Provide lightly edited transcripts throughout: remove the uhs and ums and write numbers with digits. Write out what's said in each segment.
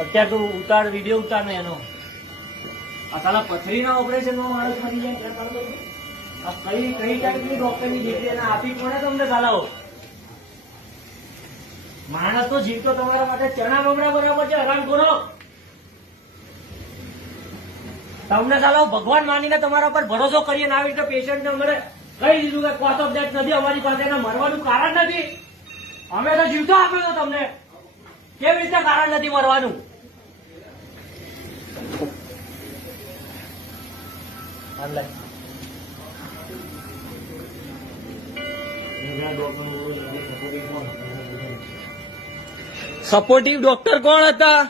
અત્યારે તું ઉતાર, વિડીયો ઉતાર ને એનો. આ સાલા પથરીના ઓપરેશનમાં માણસ મરી જાય. આ કઈ ટાઈપની ડોક્ટરની ડિગ્રી એને આપી કોને તમને સાલાઓ? માણસ તો જીવ તો તમારા માટે ચણા બમણા બરાબર છે. હરામ કરો તમને સાલાઓ ભગવાન માનીને તમારા પર ભરોસો કરીએ આવી રીતે પેશન્ટને અમારે કહી દીધું કે કોઝ ઓફ ડેથ નથી અમારી પાસે, એના મરવાનું કારણ નથી. અમે તો જીવતો આપ્યો તો તમને, કેવી રીતે કારણ નથી મરવાનું? સપોર્ટિવ ડોક્ટર કોણ હતા?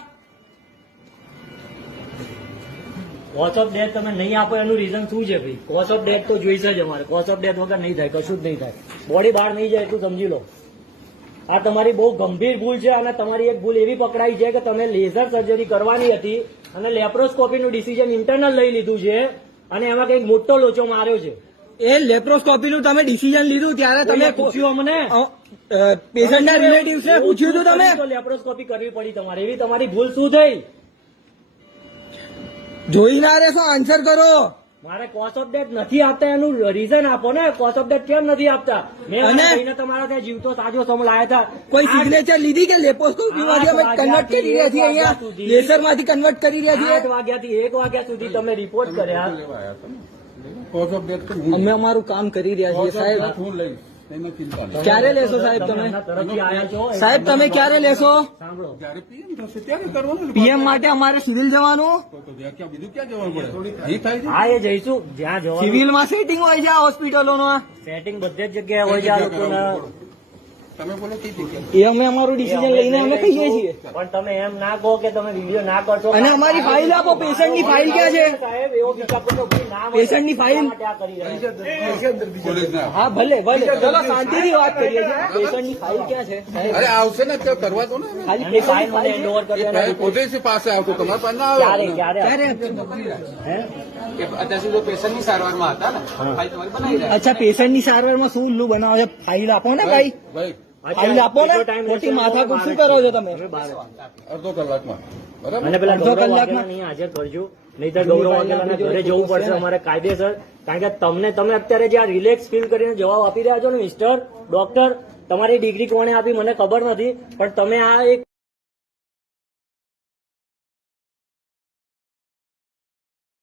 કોઝ ઓફ ડેથ તમે નહીં આપો એનું રીઝન શું છે ભાઈ? કોઝ ઓફ ડેથ તો જોઈશે જ અમારે. કોઝ ઓફ ડેથ વગર નહીં થાય, કશું જ નહીં થાય. બોડી બહાર નહીં જાય એટલું સમજી લો. આ તમારી બહુ ગંભીર ભૂલ છે અને તમારી એક ભૂલ એવી પકડાઈ છે કે તમે લેઝર સર્જરી કરવાની હતી અને લેપ્રોસ્કોપીનું ડિસિઝન ઇન્ટરનલ લઈ લીધું છે અને એમાં કંઈક મોટો લોચો માર્યો છે. એ લેપ્રોસ્કોપી નું તમે ડિસિઝન લીધું ત્યારે તમે તમે પૂછ્યું અમને? પેશન્ટના રિલેટિવ છે પૂછ્યું હતું તમે? તો લેપ્રોસ્કોપી કરવી પડી તમારે. એવી તમારી ભૂલ શું થઈ? જોઈ ના રહેશો, આન્સર કરો. મારે કોઝ ઓફ ડેથ નથી આપતા એનું રીઝન આપો ને. કોઝ ઓફ ડેથ કેમ નથી આપતા? મેં કહીને તમારા ત્યાં જીવતો સાજો સમ લાયા હતા. કોઈ સિગ્નેચર લીધી કે લેપ્રોસ્કોપી માંથી અમે કન્વર્ટ કરી રહ્યા છીએ, અહીંયા લેસર માંથી કન્વર્ટ કરી રહ્યા છીએ? 8 વાગ્યાથી 1 વાગ્યા સુધી તમે રિપોર્ટ કર્યા. અમે અમારું કામ કરી રહ્યા છીએ સાહેબ. ક્યારે લેશો સાહેબ તમે? તરફથી આયા છો સાહેબ તમે ક્યારે લેશો? સાંભળો, પીએમ માટે અમારે સિવિલ જવાનું. હા એ જઈશું જ્યાં જવાનું. સિવિલમાં સેટિંગ હોય છે હોસ્પિટલોનો. સેટિંગ બધે જ જગ્યાએ હોય છે આ લોકોના. એ અમે અમારું ડિસિઝન લઈને અમે કહીએ છીએ. પણ તમે એમ ના કહો કે તમે વિડીયો ના કરશો. અને અમારી ફાઇલ આપો. પેશન્ટની ફાઇલ ક્યાં છે? સાહેબ એવો વિચાર તો કોઈ ના મળે. પેશન્ટની ફાઇલ? માટે આ કરી રહ્યા છે. હા ભલે ભલે, ચલો શાંતિથી વાત કરીએ છીએ. પેશન્ટની ફાઇલ ક્યાં છે સાહેબ? અરે આવશે ને તો કરવા દો ને. ખાલી એની ફાઇલ પેશન્ટની મને ફાઇલ હેન્ડ ઓવર કરી એ દેવાની. પોતે જ પાસે આવતો તમારે પાસે ના ક્યારે આવે. ક્યારે ક્યારે? હે? અત્યાર સુધી પેશન્ટની સારવારમાં હતા ને, ફાઇલ તમારી બનાવી રહ્યા. અચ્છા, પેશન્ટની સારવારમાં શું ઉલ્લુ બનાવો છો? ફાઇલ આપો ને ભાઈ. ભાઈ ફાઇલ આપો ને. ખોટી માથાકૂટ શું કરો છો તમે? અડધો કલાકમાં બરાબર. અને પેલા અડધો ગૌરવ કલાકમાં? વાઘેલાને અહીં હાજર કરજો, નહીંતર ગૌરવ વાઘેલાના ઘરે જવું પડશે અમારે કાયદેસર. કારણ કે તમે અત્યારે જે આ રિલેક્સ ફીલ કરીને જવાબ આપી રહ્યા છો ને મિસ્ટર ડોક્ટર, તમારી ડિગ્રી કોણે આપી મને ખબર નથી, પણ તમે આ એક